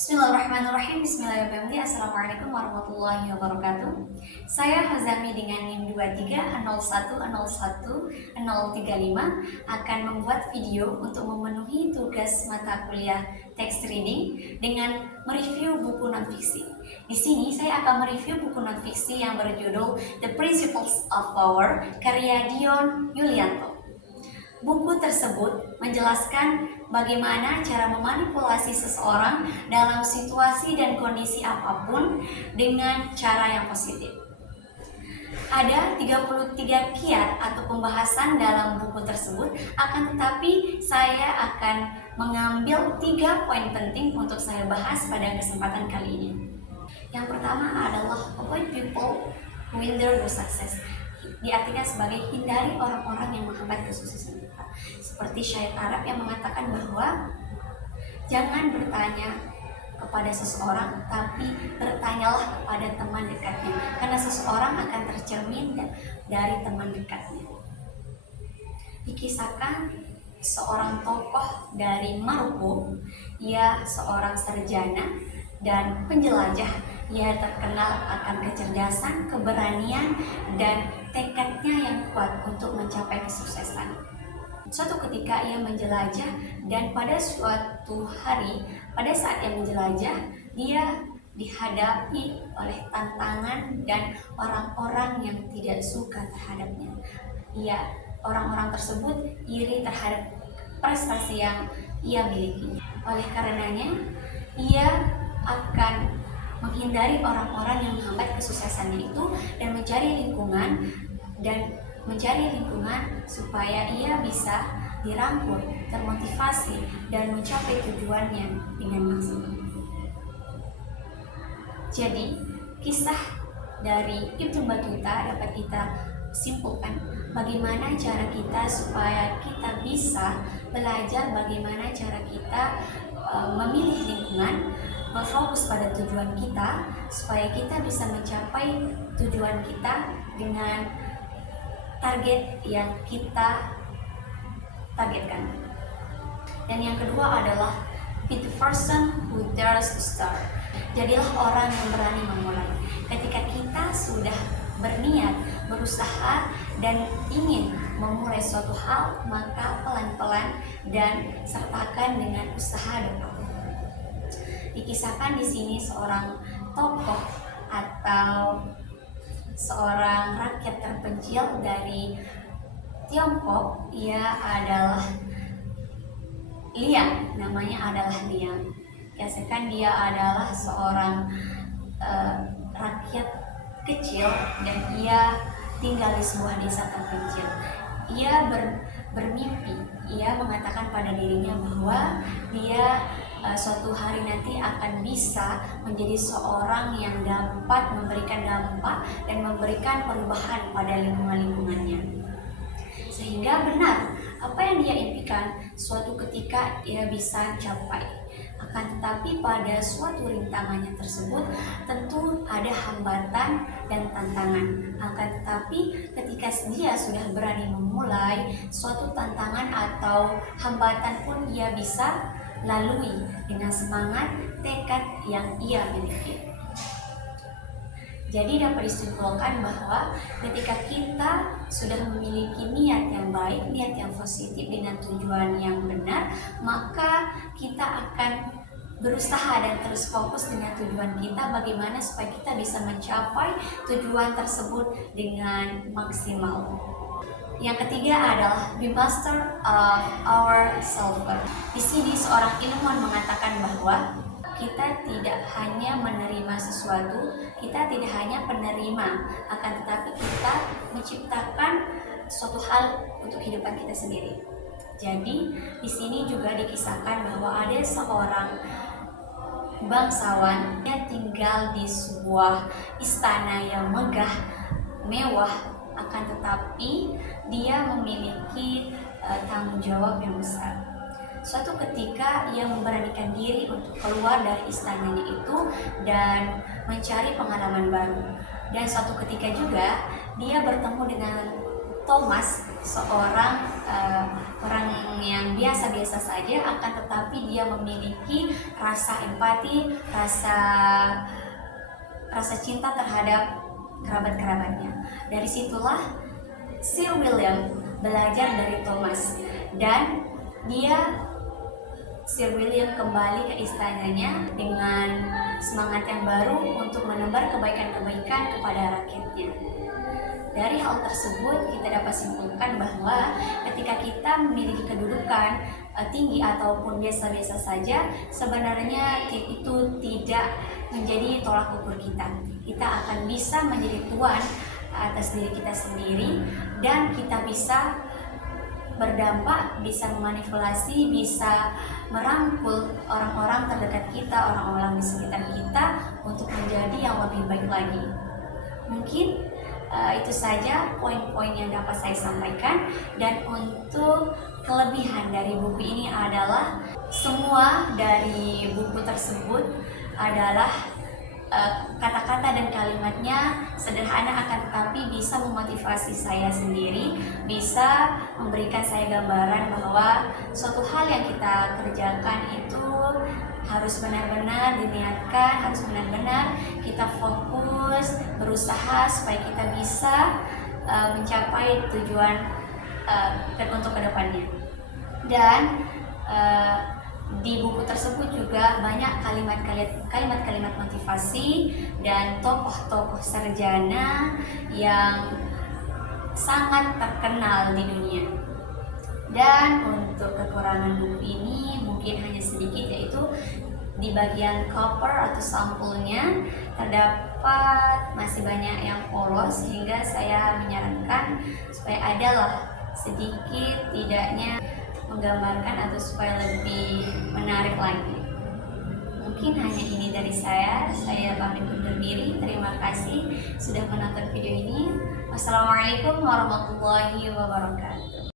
Bismillahirrahmanirrahim. Bismillahirrahmanirrahim. Assalamualaikum warahmatullahi wabarakatuh. Saya Hazami dengan NIM 230101035 akan membuat video untuk memenuhi tugas mata kuliah text reading dengan mereview buku non-fiksi. Di sini saya akan mereview buku non-fiksi yang berjudul The Principles of Power karya Dion Yulianto. Buku tersebut menjelaskan bagaimana cara memanipulasi seseorang dalam situasi dan kondisi apapun dengan cara yang positif. Ada 33 kiat atau pembahasan dalam buku tersebut, akan tetapi saya akan mengambil 3 poin penting untuk saya bahas pada kesempatan kali ini. Yang pertama adalah avoid people who hinder your success. Diartikan sebagai hindari orang-orang yang menghambat kesuksesan kita. Seperti syair Arab yang mengatakan bahwa jangan bertanya kepada seseorang, tapi bertanyalah kepada teman dekatnya, karena seseorang akan tercermin dari teman dekatnya. Dikisahkan seorang tokoh dari Maroko, ia seorang sarjana dan penjelajah. Ia terkenal akan kecerdasan, keberanian, dan tekadnya yang kuat untuk mencapai kesuksesan. Suatu ketika ia menjelajah, dan pada suatu hari, pada saat ia menjelajah, dia dihadapi oleh tantangan dan orang-orang yang tidak suka terhadapnya. Orang-orang tersebut iri terhadap prestasi yang ia miliki. Oleh karenanya, ia akan menghindari orang-orang yang menghambat kesuksesannya itu dan mencari lingkungan supaya ia bisa dirangkul, termotivasi dan mencapai tujuannya dengan maksimal. Jadi, kisah dari Ibnu Battuta dapat kita simpulkan bagaimana cara kita supaya kita bisa belajar bagaimana cara kita memilih lingkungan, berfokus pada tujuan kita supaya kita bisa mencapai tujuan kita dengan target yang kita targetkan. Dan yang kedua adalah be the person who dares to start. Jadilah orang yang berani memulai. Ketika kita sudah berniat, berusaha dan ingin memulai suatu hal, maka pelan-pelan dan sertakan dengan usaha dan Dikisahkan di sini seorang tokoh atau seorang rakyat terpencil dari Tiongkok. Ia adalah Liang, namanya adalah Liang. Dikisahkan dia adalah seorang rakyat kecil dan ia tinggal di sebuah desa terpencil. Ia bermimpi, ia mengatakan pada dirinya bahwa dia suatu hari nanti akan bisa menjadi seorang yang dapat memberikan dampak dan memberikan perubahan pada lingkungannya. Sehingga benar apa yang dia impikan suatu ketika ia bisa capai. Akan tetapi pada suatu rintangannya tersebut tentu ada hambatan dan tantangan. Akan tetapi ketika dia sudah berani memulai, suatu tantangan atau hambatan pun ia bisa lalui dengan semangat, tekad yang ia miliki. Jadi dapat disimpulkan bahwa ketika kita sudah memiliki niat yang baik, niat yang positif dengan tujuan yang benar, maka kita akan berusaha dan terus fokus dengan tujuan kita, bagaimana supaya kita bisa mencapai tujuan tersebut dengan maksimal. Yang ketiga adalah be master of ourselves. Di sini seorang ilmuwan mengatakan bahwa kita tidak hanya menerima sesuatu, kita tidak hanya penerima, akan tetapi kita menciptakan suatu hal untuk kehidupan kita sendiri. Jadi di sini juga dikisahkan bahwa ada seorang bangsawan yang tinggal di sebuah istana yang megah, mewah, akan tetapi dia memiliki tanggung jawab yang besar. Suatu ketika ia memberanikan diri untuk keluar dari istananya itu dan mencari pengalaman baru. Dan suatu ketika juga dia bertemu dengan Thomas seorang orang yang biasa-biasa saja, akan tetapi dia memiliki rasa empati, rasa cinta terhadap kerabat-kerabatnya. Dari situlah Sir William belajar dari Thomas, dan Sir William kembali ke istananya dengan semangat yang baru untuk menebar kebaikan-kebaikan kepada rakyatnya. Dari hal tersebut kita dapat simpulkan bahwa ketika kita memiliki kedudukan tinggi ataupun biasa-biasa saja, sebenarnya itu tidak menjadi tolak ukur kita. Kita akan bisa menjadi tuan atas diri kita sendiri, dan kita bisa berdampak, bisa memanipulasi, bisa merangkul orang-orang terdekat kita, orang-orang di sekitar kita untuk menjadi yang lebih baik lagi. Mungkin itu saja poin-poin yang dapat saya sampaikan. Dan untuk kelebihan dari buku ini adalah semua dari buku tersebut adalah kata-kata dan kalimatnya sederhana, akan tetapi bisa memotivasi saya sendiri, bisa memberikan saya gambaran bahwa suatu hal yang kita kerjakan itu harus benar-benar diniatkan, harus benar-benar kita fokus, berusaha supaya kita bisa mencapai tujuan untuk kedepannya. Dan di buku tersebut juga banyak kalimat-kalimat motivasi dan tokoh-tokoh sarjana yang sangat terkenal di dunia. Dan untuk kekurangan buku ini mungkin hanya sedikit, yaitu di bagian cover atau sampulnya terdapat masih banyak yang polos, sehingga saya menyarankan supaya adalah sedikit tidaknya menggambarkan atau supaya lebih menarik lagi. Mungkin hanya ini dari saya pamit undur diri. Terima kasih sudah menonton video ini. Wassalamualaikum warahmatullahi wabarakatuh.